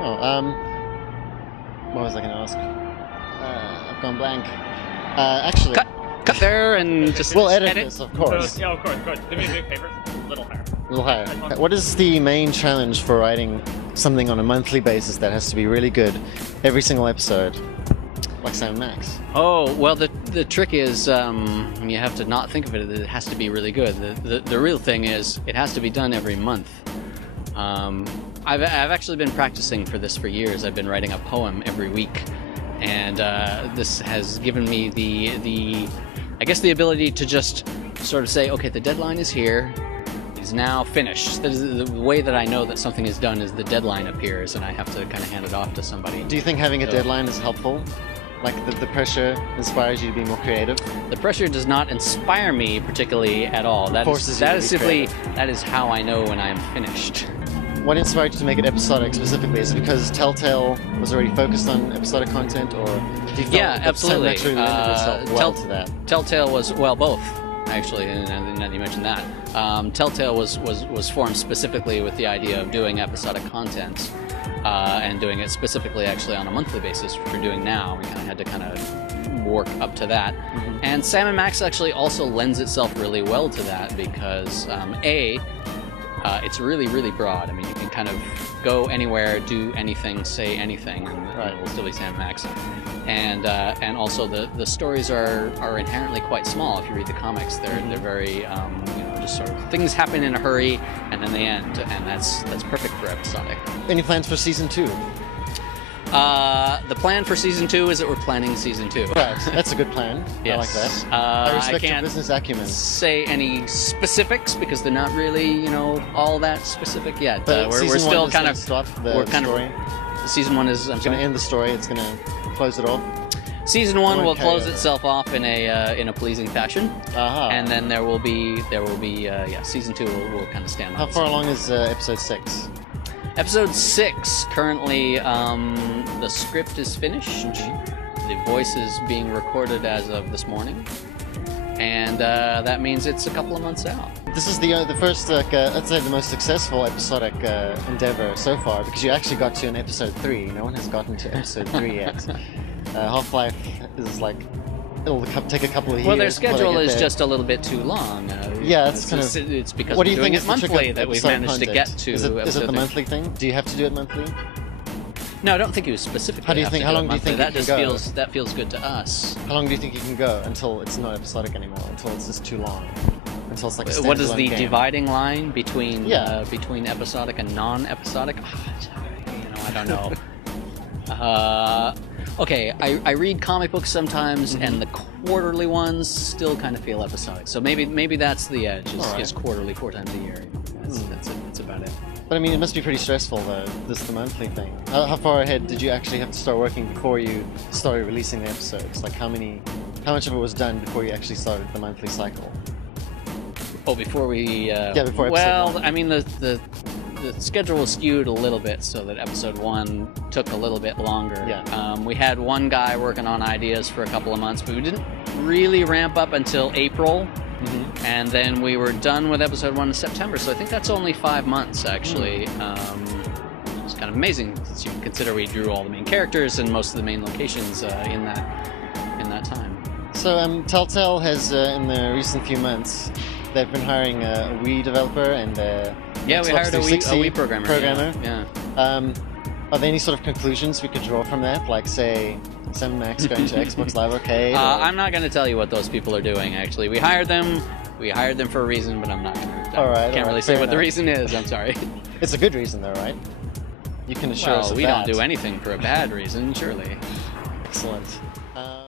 Oh, what was I going to ask? I've gone blank. Actually... Cut there and just we'll edit this, of course. Yeah, of course. Do me a big favor. A little higher. A little higher. What is the main challenge for writing something on a monthly basis that has to be really good every single episode? Like Sam Max. Oh, well, the trick is you have to not think of it. It has to be really good. The real thing is it has to be done every month. I've actually been practicing for this for years. I've been writing a poem every week, and this has given me I guess the ability to just sort of say, okay, the deadline is here. It's now finished. The way that I know that something is done is the deadline appears, and I have to kind of hand it off to somebody. Do you think having a deadline is helpful? Like the pressure inspires you to be more creative? The pressure does not inspire me particularly at all. That is how I know when I am finished. What inspired you to make it episodic specifically? Is it because Telltale was already focused on episodic content, or do you feel absolutely. naturally lended yourself well to that? Telltale was, well, both, actually, and now that you mentioned that. Telltale was formed specifically with the idea of doing episodic content, and doing it specifically actually on a monthly basis, which we're doing now. We had to work up to that. Mm-hmm. And Sam & Max actually also lends itself really well to that because, it's really, really broad. I mean, you can kind of go anywhere, do anything, say anything, and it will still be Sam & Max. And also the stories are inherently quite small. If you read the comics, they're very just sort of things happen in a hurry and then they end, and that's perfect for episodic. Any plans for season 2? The plan for season 2 is that we're planning season 2. Right, that's a good plan. Yes. I like that. I respect your business acumen. Say any specifics because they're not really, all that specific yet. But we're still kind of stop the story. Season 1 is. It's going to end the story. It's going to close it off. Season 1 will close itself off in a pleasing fashion, and then there will be season 2 will kind of stand on. How far along is episode 6? Episode 6 currently, the script is finished. The voice is being recorded as of this morning, and that means it's a couple of months out. This is the first, let's say, the most successful episodic endeavor so far, because you actually got to an episode 3. No one has gotten to episode 3 yet. Half-Life is like, it'll take a couple of years. Well, their schedule is just a little bit too long. Yeah, it's because we're doing it monthly that we've managed to get to. Is it the monthly thing? Do you have to do it monthly? No, I don't think you specifically. How do you think? How long do you think that feels good to us? How long do you think you can go until it's not episodic anymore? Until it's just too long? Until it's like a standalone What is the game? Dividing line between episodic and non-episodic? I don't know. Okay, I read comic books sometimes, and the quarterly ones still kind of feel episodic. So maybe that's the edge. Is quarterly 4 times a year. That's about it. But I mean, it must be pretty stressful though. The monthly thing. How far ahead did you actually have to start working before you started releasing the episodes? Like how much of it was done before you actually started the monthly cycle? Oh, before we. Before episode 1. I mean the schedule was skewed a little bit so that episode 1 took a little bit longer. Yeah. We had one guy working on ideas for a couple of months, but we didn't really ramp up until April. Mm-hmm. And then we were done with episode 1 in September, so I think that's only 5 months, actually. It's kind of amazing, since you consider we drew all the main characters and most of the main locations in that time. So Telltale has, in the recent few months, they've been hiring a Wii developer and we hired a Wii programmer. Yeah. Are there any sort of conclusions we could draw from that? Like, say, Sam & Max going to Xbox Live Arcade? I'm not going to tell you what those people are doing, actually. We hired them for a reason, but I'm not going to. Can't really say what the reason is, I'm sorry. It's a good reason, though, right? You can assure us of that. We don't do anything for a bad reason, surely. Excellent.